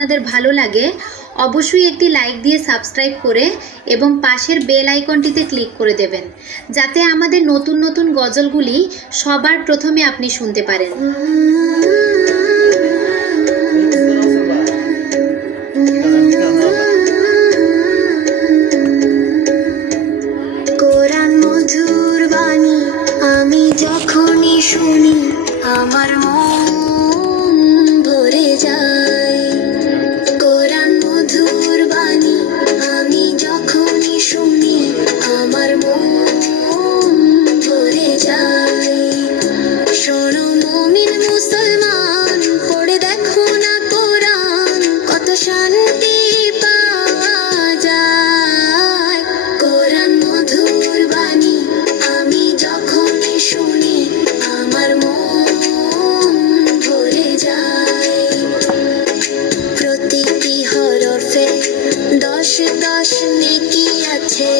আপনাদের ভালো লাগে অবশ্যই একটি লাইক দিয়ে সাবস্ক্রাইব করে এবং পাশের বেল আইকনটিতে ক্লিক করে দেবেন, যাতে আমাদের নতুন নতুন গজলগুলি সবার প্রথমে আপনি শুনতে পারেন। কোরআন মধুর বাণী আমি যখনই শুনি আমার মন ভরে যায়। কোরআন মধুর বাণী আমি যখনই শুনি আমার মন ভরে যায়। শোনো মুমিন মুসলমান, পড়ে দেখো না কোরআন, কত শান্তি পাওয়া যায়। কোরআন মধুর বাণী আমি যখনই শুনি আমার মন ভরে যায়। প্রতিটি হরফে 10 10 নেকি আছে।